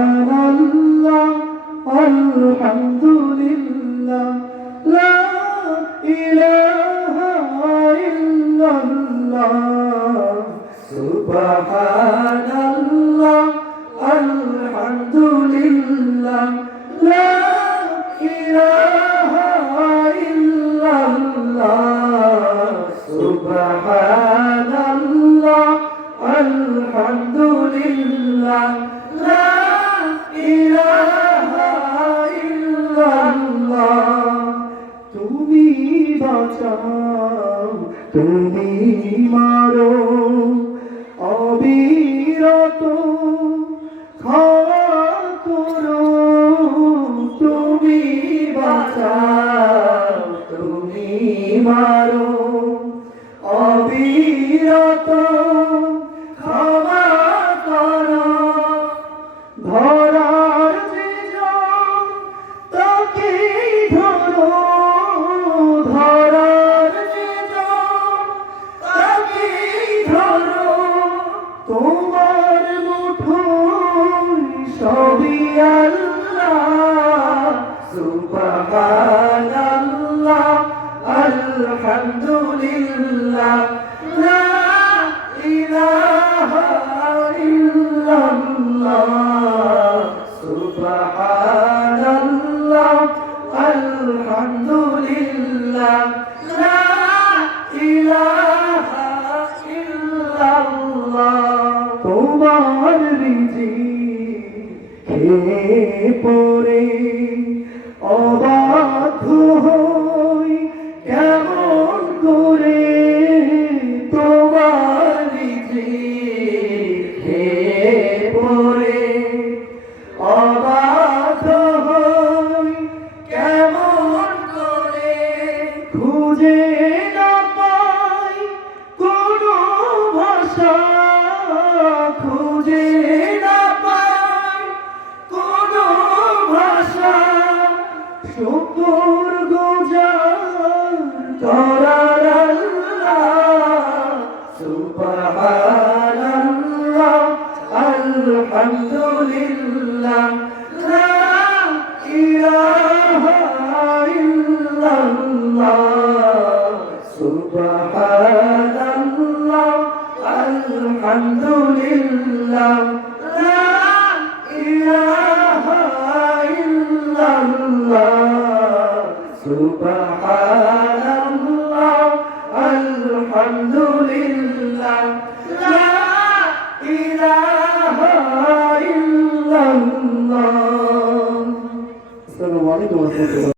সুবহানাল্লাহ আলহামদুলিল্লাহ লা ইলাহা ইল্লাল্লাহ সুবহানাল্লাহ আলহামদুলিল্লাহ লা ইলাহা ইল্লাল্লাহ সুবহানাল্লাহ আলহামদুলিল্লাহ লা ইলাহা ইল্লাল্লাহ তুমি বাঁচাও তুমি মারো অবিরত ক্ষমা করো তুমি বাঁচাও তুমি মারো অবিরত ক্ষমা করো ধরার যে জন তাকেই ধরো ধরার যে জন তাকেই ধরো তোমার মুঠোয় সবই আল্লাহ সুবহানাল্লাহ আলহামদুলিল্লাহ লা ইলাহা ইল্লাল্লাহ সুবহানাল্লাহ আলহামদুলিল্লাহ লা ইলাহা ইল্লাল্লাহ তোমার রিজিক খেয়ে পড়ে অবাধ্য হই কেমন করে তোমার রিজিক খেয়ে পড়ে অবাধ্য হই কেমন করে খুঁজে না পাই কোনো ভাষা খুঁজে না পাই কোনো ভাষা শুকর গুজার করার আল্লাহ সুবহানাল্লাহ আলহামদুলিল্লাহ লা ইলাহা ইল্লাল্লাহ সুবহানাল্লাহ আলহামদুলিল্লাহ লা ইলাহা ইল্লাল্লাহ সুবহানাল্লাহ আলহামদুলিল্লাহ লা ইলাহা ইল্লাল্লাহ। আসসালামু আলাইকুম ওয়া রাহমাতুল্লাহ।